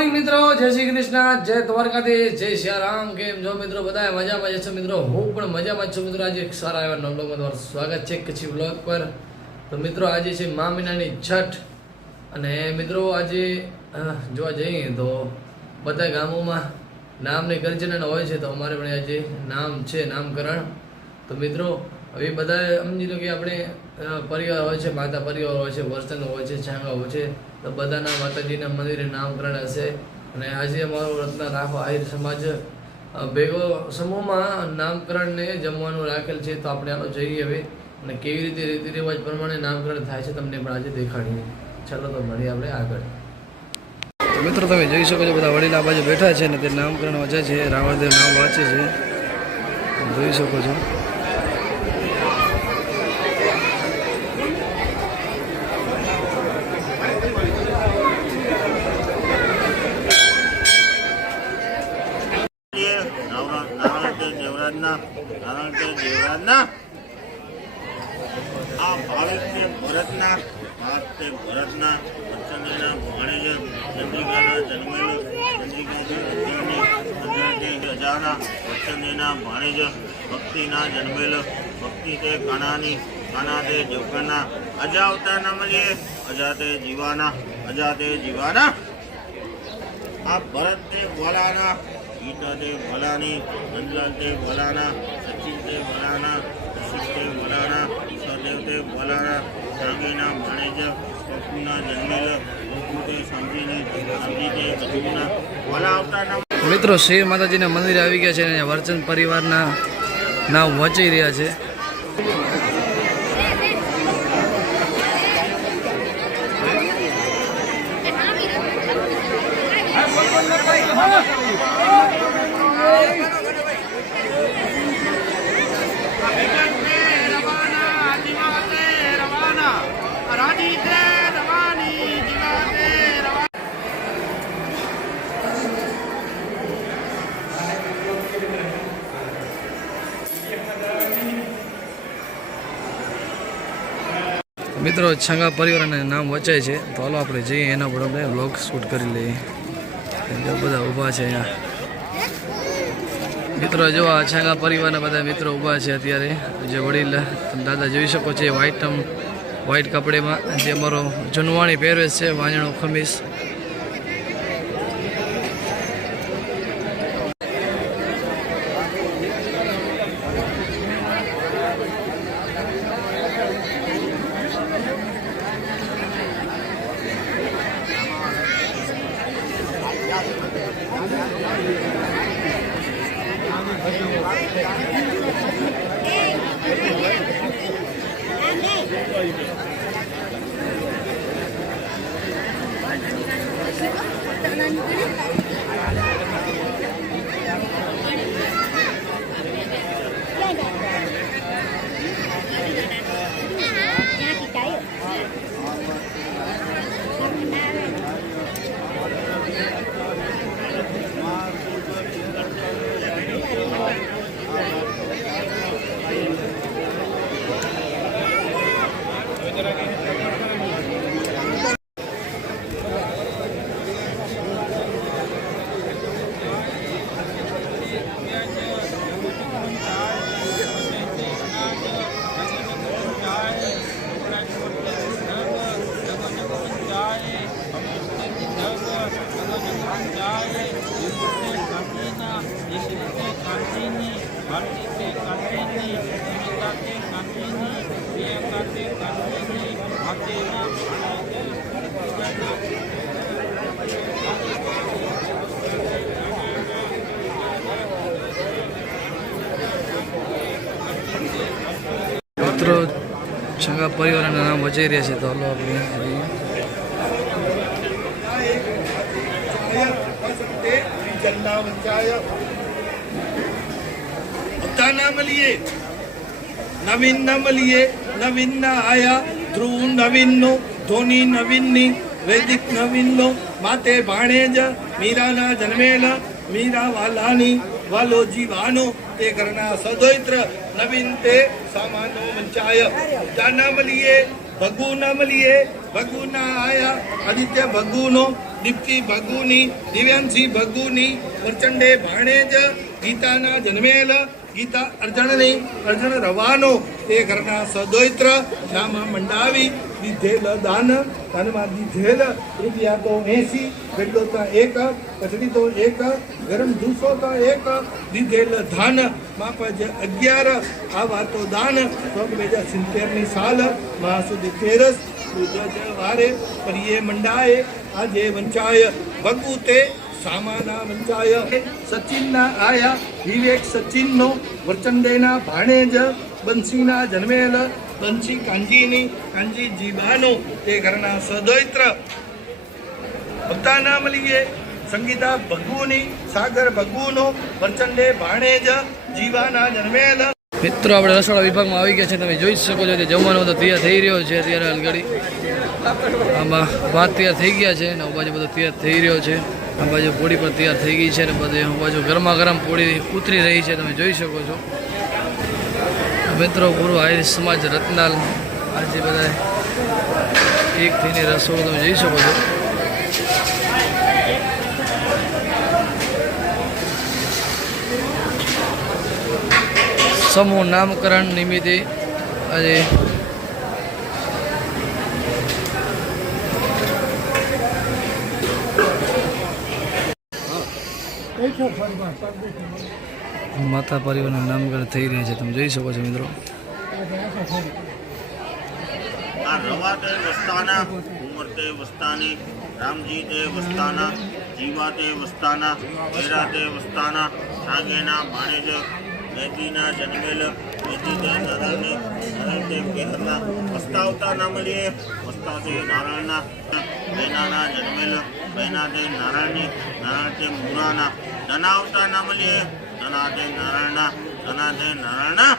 Morning મિત્રો, જય શ્રી કૃષ્ણ, જય દ્વારકાધીશ, જય સિયારામ। કેમ જો મિત્રો? બધા મજામાં જ છો મિત્રો? હું પણ મજામાં જ છું મિત્રો। આજે એક સારા એવા નવ બ્લોગમાં તમારું સ્વાગત છે કચ્છી બ્લોગ પર। તો મિત્રો આજે છે મા મીનાની છઠ અને મિત્રો આજે જોવા જઈએ તો બધા ગામોમાં નામની ગર્જના હોય છે, તો અમારે પણ આજે નામ છે, નામકરણ। તો મિત્રો હવે બધા સમજી લો કે આપણે પરિવાર હોય છે, માતા પરિવાર હોય છે, વર્તન હોય છે, છાંગા હોય છે, તો બધાના માતાજીના મંદિરે નામકરણ હશે। અને આજે અમારો રત્ન રાખો આહિર સમાજ ભેગો સમૂહમાં નામકરણને જમવાનું રાખેલ છે। તો આપણે આનો જોઈએ હવે અને કેવી રીતે રીતિ રિવાજ પ્રમાણે નામકરણ થાય છે તમને પણ આજે દેખાડીએ। ચાલો તો મળીએ આપણે આગળ। તો મિત્રો તમે જોઈ શકો છો બધા વડીલ આ બાજુ બેઠા છે ને તે નામકરણ વાંચે છે, રાવણદેવ નામ વાંચે છે, જોઈ શકો છો। આ ભાવિક છે ભરતના ભાત છે ભરતના વત્સનેના ભાણેજ ચંદ્રિકાના જન્મેલ ચંદ્રિકા અજાના વત્સનેના ભાણેજ ભક્તિના જન્મેલ ભક્તિ તે કાનાની કાના તે જોગના અજાવતા ના મળીએ અજાતે જીવાના અજાતે જીવાના આ ભરત તે ભોલાના ગીતા તે ભલાની નંદલાલ તે ભલાના સચિન તે ભલાના તે ભલાના સદેવ તે ભલાના સાંગીના ભાણેજ પપ્પુના જન્મેલ પપ્પુ તે સમજી તે બધુના ભલા આવતા મિત્રો શ્રી માતાજીના મંદિરે આવી ગયા છે અને વર્ચન પરિવારના નામ વચાઈ રહ્યા છે। મિત્રો છંગા પરિવારના નામ વચાય છે, તો હાલો આપણે જઈએ એના પર આપણે વ્લોગ શૂટ કરી લઈએ। બધા ઊભા છે અહીંયા મિત્રો, જો આ છંગા પરિવારના બધા મિત્રો ઊભા છે અત્યારે। જે વડીલ દાદા જોઈ શકો છો વ્હાઈટ કપડેમાં, જે અમારો જૂનવાણી પહેરવેશ છે, વાંજણો ખમીસ। મિત્રો છંગા પરિવારના નામ વચાઈ રહ્યા છે, તો હાલો આપણે નવીન ન મળીએ નવીન ના આયા ધ્રુવ નવીન નો ધોની નવીન ની વૈદિક નવીન નો માતે ભાણેજ મીરાના જન્મેલ મીરા વાલાની વાલો જીવાનો તે ઘરના સદોત્ર નવીન તે સામાનો વંચાય જાના મળીએ ભગુ ના મળીએ ભગુ ના આયા આદિત્ય ભગુ નો દીપ્તિ ભગુની, દિવ્યાંશી ભગુની, પ્રચંડે ભાણેજ, ગીતાના જન્મેલ, ગીતા અર્જણની, અર્જણ રવાનો, તે ઘરના સદોત્ર, નામા મંડાવી, દીધેલ દાન, દાનમાં દીધેલ, રૂપિયા તો 80, વેડલો તો 1, કચડી તો 1, ગરમ જૂસો તો 1, દીધેલ ધાન, માપજ 11, આવા તો દાન, 2070ની સાલ, મહાસુદી તેરસ, દૂધ વારે, પરિયે મંડાએ, આજે વંચાય, ભગુતે સામાના વંચાય, સચિનના આયા, વિવેક સચિનનો, વરચંડેના ભાણેજ, બંસીના જન્મેલ, બંસી કાંજીની, કાંજી જીબાનો, તે ઘરના સદોત્ર, ભક્તાના મળીએ, સંગીતા ભગુની, સાગર ભગુનો, વરચંડે ભાણેજ, જીવાના જન્મેલ. મિત્રો આપણે રસોડા વિભાગમાં આવી ગયા છે, તમે જોઈ શકો છો કે જમવાનો બધો તૈયાર થઈ રહ્યો છે અત્યારે હાલગડી. આમાં ભાત તૈયાર થઈ ગયા છે અને આ બાજુ બધો તૈયાર થઈ રહ્યો છે. આ બાજુ પોળી પણ તૈયાર થઈ ગઈ છે અને બધે આ બાજુ ગરમા ગરમ પોળી ઉતરી રહી છે, તમે જોઈ શકો છો. મિત્રો પૂરો આહિર સમાજ રત્નાલ આજે બધા એક થઈને રસોડું તમે જોઈ શકો છો. સમૂહ નામકરણ નિમિત્તે આજે માતા પરિવારના નામકરણ થઈ રહ્યા છે, તમે જોઈ શકો છો મિત્રો. આ રવા તે વસ્તાના, ઉમર તે વસ્તાની, રામજી તે વસ્તાના, જીવા તે વસ્તાના, વેરા તે વસ્તાના, સાગેના ભાણેજ, વેદીના જન્મેલ, વેદી તે નારાયણની, નારાયણ તે કેહરના, વસ્તાવતા ના મળીએ, વસ્તાવ તે નારાયણના, બેનાના જન્મેલ, બેના તે નારાયણની, નારાયણ તે મુરાના, ધનાવતા ના મળીએ, ધના તે નારાયણના, ધના તે નારાયણના.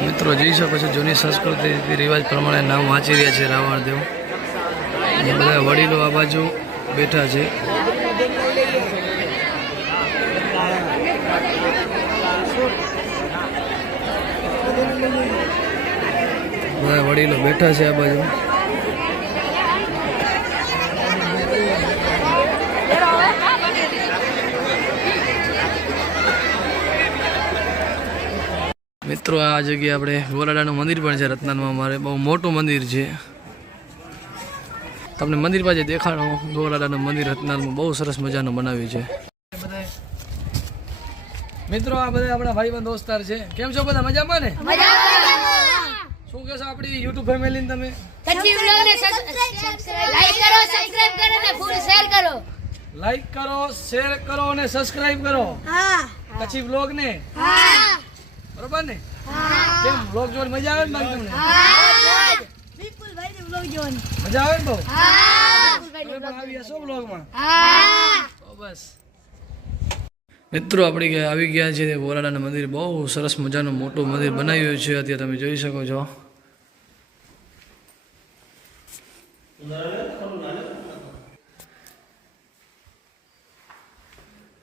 મિત્રો જોઈ શકો છો જૂની સંસ્કૃતિ રીતિ રિવાજ પ્રમાણે નામ વાંચી રહ્યા છે રાવણદેવ. અને બધા વડીલો આ બાજુ બેઠા છે. બધા વડીલો બેઠા છે આ બાજુ. મિત્રો આ જગ્યાએ આપણે ગોરાડાનું મંદિર પણ છે રત્નાલમાં. અમારે બહુ મોટું મંદિર છે, તમને મંદિર પાસે દેખાડો. ગોરાડાનું મંદિર રત્નાલમાં બહુ સરસ મજાનું બનાવ્યું છે. મિત્રો આ બધા આપણા ભાઈબંધ દોસ્તાર છે. કેમ છો બધા? મજામાં ને? શું કહેશો આપણી યુટ્યુબ ફેમિલીને તમે? લાઈક કરો, શેર કરો અને સબસ્ક્રાઇબ કરો કચ્છી બ્લોગ ને. બરોબર ને? કેમ બ્લોગ જોવાની મજા આવે ને તમને? બિલકુલ ભાઈ બ્લોગ જોવાની મજા આવે ને બહુ? હા તમે પણ આવી હશો બ્લોગમાં? હા તો બસ મિત્રો આપણે આવી ગયા છે ગોરાડાના મંદિર. બહુ સરસ મજાનું મોટું મંદિર બનાવ્યું છે અત્યારે તમે જોઈ શકો છો.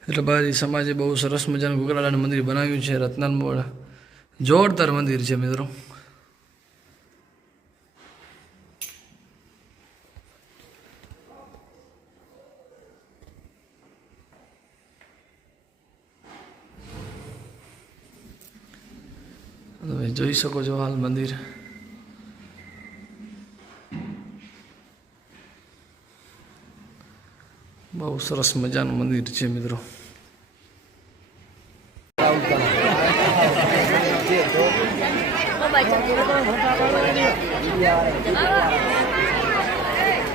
એટલે બારી સમાજે બહુ સરસ મજાનું ગોરાડાનું મંદિર બનાવ્યું છે રત્નાલમાં. જોરદાર મંદિર છે મિત્રો. તમે જોઈ શકો છો હાલ મંદિર. બહુ સરસ મજાનું મંદિર છે મિત્રો.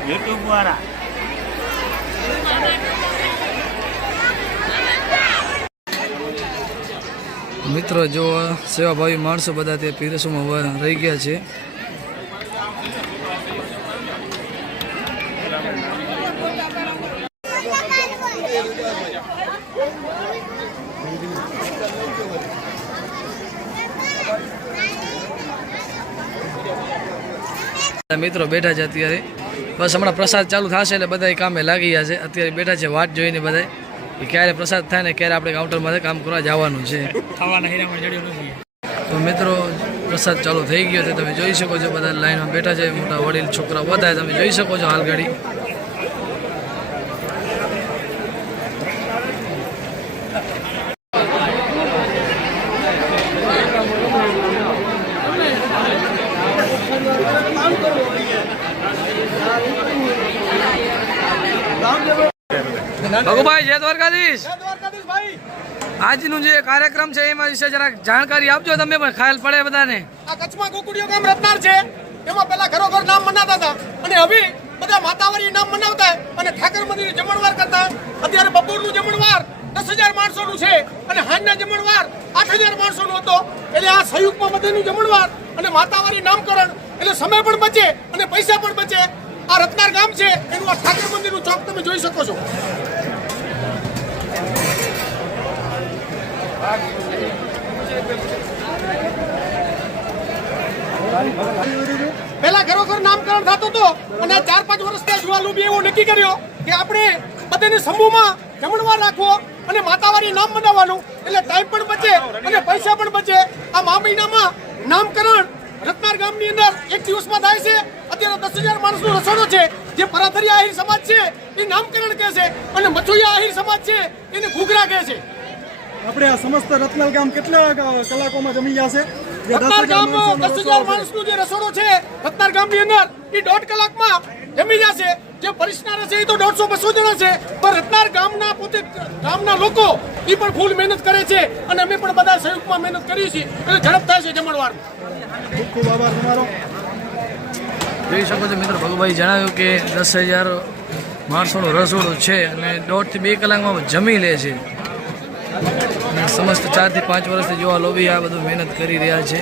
યુટ્યુબ વાળા મિત્રો જો સેવાભાવી માણસો બધા તે પીરસોમાં રહી ગયા છે. મિત્રો બેઠા છે અત્યારે, બસ હમણાં પ્રસાદ ચાલુ થશે એટલે બધા કામે લાગી ગયા છે. અત્યારે બેઠા છે વાટ જોઈને બધા કે ક્યારે પ્રસાદ થાય ને ક્યારે આપણે કાઉન્ટરમાં કામ કરવા જવાનું છે. તો મિત્રો પ્રસાદ ચાલુ થઈ ગયો છે, તમે જોઈ શકો છો બધા લાઈનમાં બેઠા છે, મોટા વડીલ છોકરા બધા તમે જોઈ શકો છો હાલ ગાડી. ભગુભાઈ જય દ્વારકાધીશ. આજનું જે કાર્યક્રમ છે એમાં વિશે જરાક જાણકારી આપજો તમે, પણ ખ્યાલ પડે બધાને. આ કચ્છમાં ગોકુડિયો ગામ રત્નાર છે, એમાં પેલા ઘરો નામ મનાતા હતા અને હવે બધા માતાવારી નામ મનાવતા અને ઠાકર મંદિરે જમણવાર કરતા. અત્યારે બપોરનું જમણવાર 10,000 માણસોનું છે અને હાંજના જમણવાર 8,000 માણસોનો હતો. એટલે આ સંયુક્તમાં બધાનું જમણવાર અને માતાવારી નામકરણ, એટલે સમય પણ બચે અને પૈસા પણ બચે. આ રત્નાર ગામ છે એનું આ ઠાકર મંદિરનું ચોક તમે જોઈ શકો છો. પેલા ઘરો નામકરણ થતું હતું અને 4-5 વર્ષથી જુવા લોબી એવો નક્કી કર્યો કે આપણે બધાને સમૂહમાં જમણવાર રાખવો અને માતાવારી નામ બનાવવાનું, એટલે ટાઈમ પણ બચે અને પૈસા પણ બચે. આ મા મહિનામાં નામકરણ રત્નાર ગામની અંદર એક દિવસમાં થાય છે. અત્યારે 10,000 માણસનો રસોડો છે. જે પરાથરિયા આહિર સમાજ છે એ નામકરણ કહે છે અને મચોયા આહિર સમાજ છે એને ઘૂઘરા કહે છે. આપણે આ સમસ્ત રત્નાર ગામ કેટલા કલાકોમાં જમી જશે? રત્નાર ગામ 10,000 માણસનું જે રસોડો છે રત્નાર ગામની અંદર એ 1.5 કલાકમાં જમી જશે. જે પરિસના છે એ તો 150-200 જણા છે, પણ રત્નાર ગામના પોતે ગામના લોકો એ પણ ફૂલ મહેનત કરે છે અને અમે પણ બધા સંયુક્તમાં મહેનત કરીએ છીએ એટલે ઝડપ થાય છે જમણવાર. ખૂબ ખૂબ આભાર તમારો. જોઈ શકો છો મિત્રો, ભગુભાઈ જણાવ્યું કે 10,000 માણસોનું રસોડું છે અને 1.5 થી 2 કલાકમાં જમી લે છે. અને સમસ્ત 4 થી 5 વર્ષથી જોવા લોબી આ બધું મહેનત કરી રહ્યા છે.